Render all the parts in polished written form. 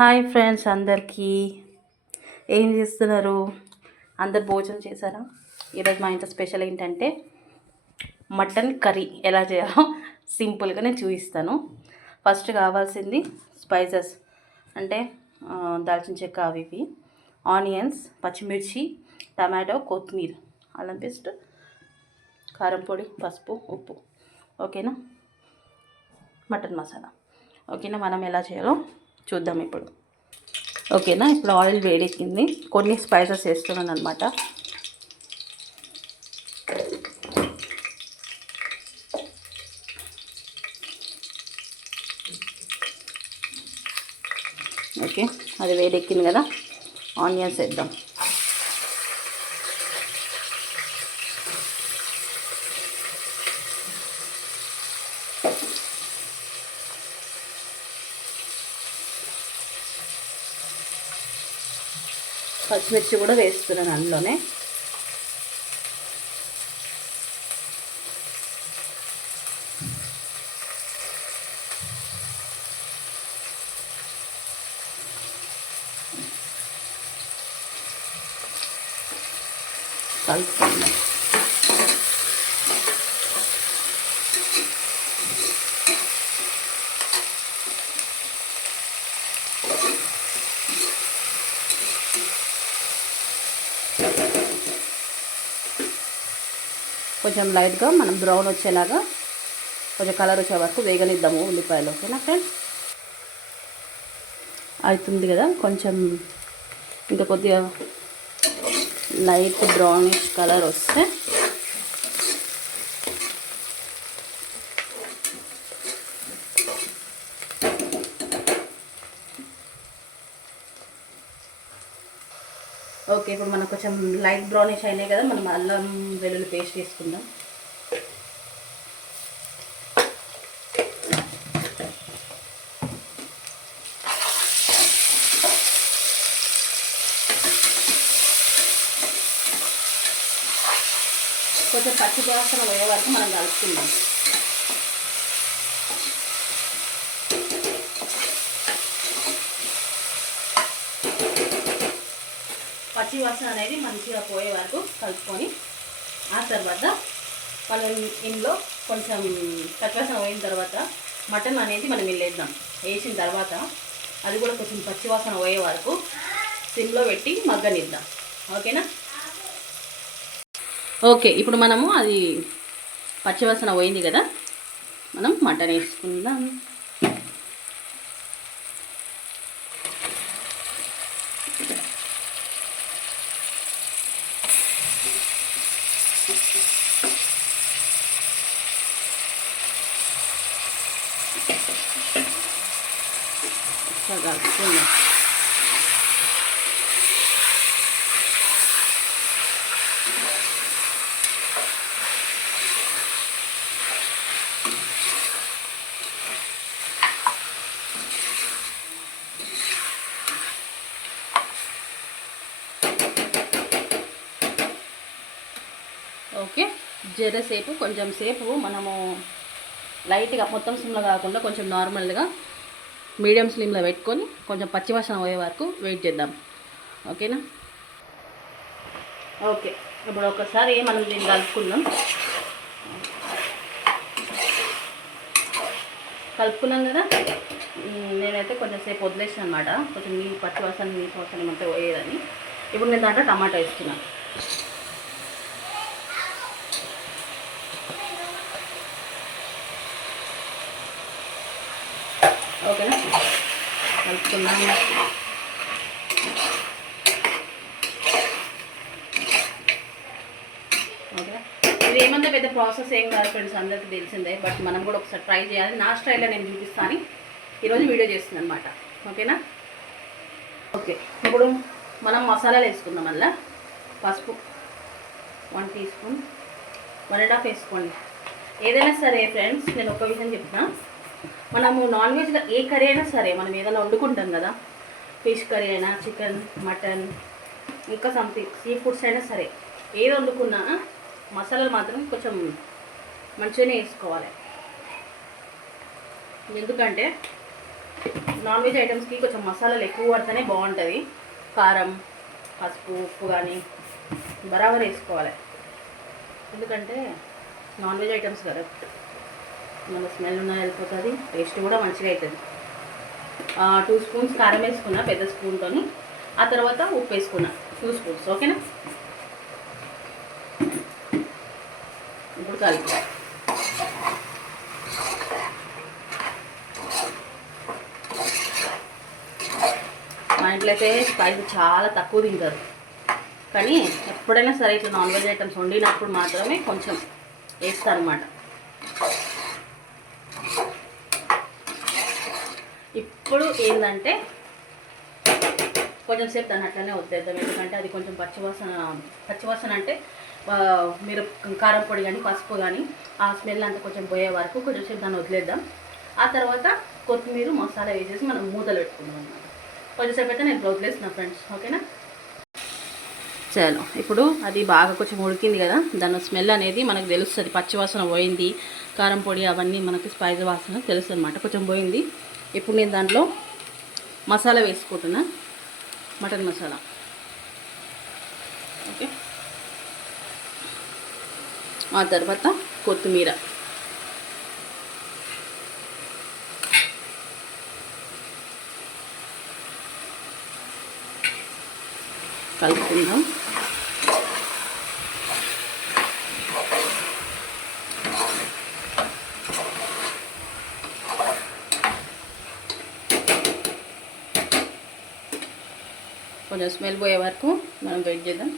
Hi friends అందరికీ ఏం చేస్తున్నారు? అందరు భోజనం చేశారా? ఈరోజు మా ఇంట్లో స్పెషల్ ఏంటంటే మటన్ కర్రీ ఎలా చేయాలో సింపుల్గా నేను చూపిస్తాను. ఫస్ట్ కావాల్సింది స్పైసెస్ అంటే దాల్చిన చెక్క అవి ఇవి, ఆనియన్స్, పచ్చిమిర్చి, టమాటో, కొత్తిమీర, అల్లం పేస్ట్, కారం పొడి, పసుపు, ఉప్పు. ఓకేనా? మటన్ మసాలా. ఓకేనా? మనం ఎలా చేయాలో చూద్దాం ఇప్పుడు. ఓకేనా? ఇప్పుడు ఆయిల్ వేడెక్కింది, కొన్ని స్పైసెస్ వేస్తున్నాను అనమాట. ఓకే, అది వేడెక్కింది కదా, ఆనియన్స్ వేద్దాం. పచ్చిమిర్చి కూడా వేస్తున్నాను అందులోనే. కలుపుకుందాం. కొంచెం లైట్గా మనం బ్రౌన్ వచ్చేలాగా కొంచెం కలర్ వచ్చే వరకు వేగనిద్దాము ఉల్లిపాయలు. ఓకేనా ఫ్రెండ్స్? అవుతుంది కదా, కొంచెం ఇంకా కొద్దిగా లైట్ బ్రౌనిష్ కలర్ వస్తే ఓకే, ఇప్పుడు మనకు కొంచెం లైట్ బ్రౌనిష్ అయినాయి కదా, మనం అల్లం వెల్లుల్లి పేస్ట్ వేసుకుందాం. కొంచెం పచ్చి వాసన పోయే వరకు మనం కలుపుకుందాం. పచ్చి వాసన అనేది మంచిగా పోయే వరకు కలుపుకొని ఆ తర్వాత మనం ఇందులో కొంచెం పచ్చి వాసన పోయిన తర్వాత మటన్ అనేది మనం వేద్దాం. వేసిన తర్వాత అది కూడా కొంచెం పచ్చి వాసన పోయే వరకు సిమ్లో పెట్టి మగ్గనిద్దాం. ఓకేనా? ఓకే, ఇప్పుడు మనము అది పచ్చివాసన పోయింది కదా, మనం మటన్ వేసుకుందాం. కలుపుకుందాం. ఓకే, జరసేపు కొంచెం సేపు మనము లైట్గా మొత్తం స్లిమ్లో కాకుండా కొంచెం నార్మల్గా మీడియం స్లిమ్లో పెట్టుకొని కొంచెం పచ్చివాసన పోయే వరకు వెయిట్ చేద్దాం. ఓకేనా? ఓకే, ఇప్పుడు ఒకసారి మనం దీన్ని కలుపుకున్నాం కదా. నేనైతే కొంచెం సేపు వదిలేసాను అనమాట, కొంచెం పచ్చివాసన అంతా పోయేదని. ఇప్పుడు నేను దాంట్లో టమాటా వేస్తున్నాను. ఓకేనా? కలుపుకున్నాను. ఓకేనా? ఇది ఏమన్నా పెద్ద ప్రాసెస్ ఏం కాదు ఫ్రెండ్స్, అందరికీ తెలిసిందే. బట్ మనం కూడా ఒకసారి ట్రై చేయాలి. నా స్టైల్లో నేను చూపిస్తాను ఈరోజు వీడియో చేస్తుంది అనమాట. ఓకేనా? ఓకే, ఇప్పుడు మనం మసాలాలు వేసుకుందాం. మళ్ళీ పసుపు 1 టీ స్పూన్, 1.5 వేసుకోండి. ఏదైనా సరే ఫ్రెండ్స్, నేను ఒక విషయం చెప్తున్నా. మనము నాన్ వెజ్లో ఏ కర్రీ అయినా సరే, మనం ఏదైనా వండుకుంటాం కదా, ఫిష్ కర్రీ అయినా, చికెన్, మటన్, ఇంకా సంథింగ్ సీ ఫుడ్స్ అయినా సరే, ఏది వండుకున్నా మసాలాలు మాత్రం కొంచెం మంచిగానే వేసుకోవాలి. ఎందుకంటే నాన్ వెజ్ ఐటమ్స్కి కొంచెం మసాలాలు ఎక్కువ పడితేనే బాగుంటుంది. కారం, పసుపు, ఉప్పు కానీ బరాబర్ వేసుకోవాలి. ఎందుకంటే నాన్ వెజ్ ఐటమ్స్ కదా, మన స్మెల్ ఉన్న వెళ్ళిపోతుంది, టేస్ట్ కూడా మంచిగా అవుతుంది. 2 స్పూన్స్ కారం వేసుకున్నా పెద్ద స్పూన్తో. ఆ తర్వాత ఉప్పు వేసుకున్నా 2 స్పూన్స్. ఓకేనా? ఇప్పుడు కలిపి మా ఇంట్లో అయితే స్పైసీ చాలా తక్కువ తింటారు. కానీ ఎప్పుడైనా సరే ఇట్లా నాన్ వెజ్ ఐటమ్స్ వండినప్పుడు మాత్రమే కొంచెం వేస్తాను అనమాట. ఇప్పుడు ఏంటంటే కొంచెం సేపు దాన్ని అట్లనే వదిలేద్దాం. ఎందుకంటే అది కొంచెం పచ్చివాసన అంటే మీరు కారం పొడి కానీ పసుపు కానీ ఆ స్మెల్ అంతా కొంచెం పోయే వరకు కొంచెం సేపు దాన్ని వదిలేద్దాం. ఆ తర్వాత కొత్తిమీర మసాలా వేసేసి మనం మూతలు పెట్టుకుందాం అన్నమాట. కొంచెంసేపు అయితే నేను వదిలేస్తున్నా ఫ్రెండ్స్. ఓకేనా? చలో, ఇప్పుడు అది బాగా కొంచెం ఉడికింది కదా, దాని స్మెల్ అనేది మనకు తెలుస్తుంది. పచ్చివాసన పోయింది, కారం పొడి అవన్నీ మనకి స్పైసీ వాసన తెలుస్తుంది అనమాట. కొంచెం పోయింది. ఇప్పుడు నేను దాంట్లో మసాలా వేసుకుంటున్నా, మటన్ మసాలా. ఓకే, ఆ తర్వాత కొత్తిమీర, కలుపుకుందాం. కొంచెం స్మెల్ పోయే వరకు మనం వెయిట్ చేద్దాం.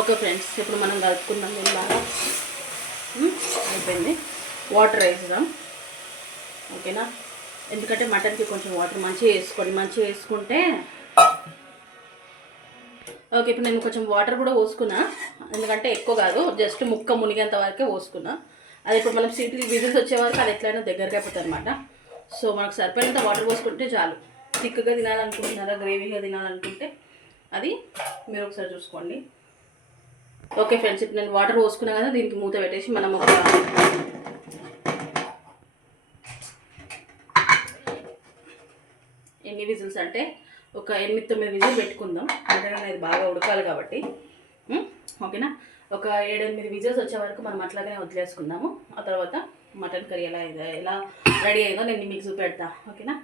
ఓకే ఫ్రెండ్స్, ఇప్పుడు మనం కలుపుకుందాం. నేను బాగా అయిపోయింది. వాటర్ వేద్దాం. ఓకేనా? ఎందుకంటే మటన్కి కొంచెం వాటర్ మంచిగా వేసుకుంటే. ఓకే, ఇప్పుడు నేను కొంచెం వాటర్ కూడా పోసుకున్నా. ఎందుకంటే ఎక్కువ కాదు, జస్ట్ ముక్క మునిగేంత వరకే పోసుకున్నా. అది ఇప్పుడు మనం విజిల్స్ వచ్చే వరకు అది ఎట్లయినా దగ్గరగా అయిపోతుంది అనమాట. సో మనకు సరిపోయినంత వాటర్ పోసుకుంటే చాలు. థిక్గా తినాలనుకుంటున్నారా, గ్రేవీగా తినాలనుకుంటే అది మీరు ఒకసారి చూసుకోండి. ఓకే ఫ్రెండ్స్, ఇప్పుడు నేను వాటర్ పోసుకున్నా కదా, దీనికి మూత పెట్టేసి మనం ఒక ఎన్ని విజిల్స్ అంటే ఒక 8-9 విజిల్ పెట్టుకుందాం. ఎందుకంటే ఇది బాగా ఉడకాలి కాబట్టి. ఓకేనా? ఒక 7-8 విజిల్స్ వచ్చే వరకు మనం అట్లాగనే వదిలేసుకుందాము. ఆ తర్వాత మటన్ కర్రీ ఎలా రెడీ అయిందో నేను మీకు చూపెడతా. ఓకేనా?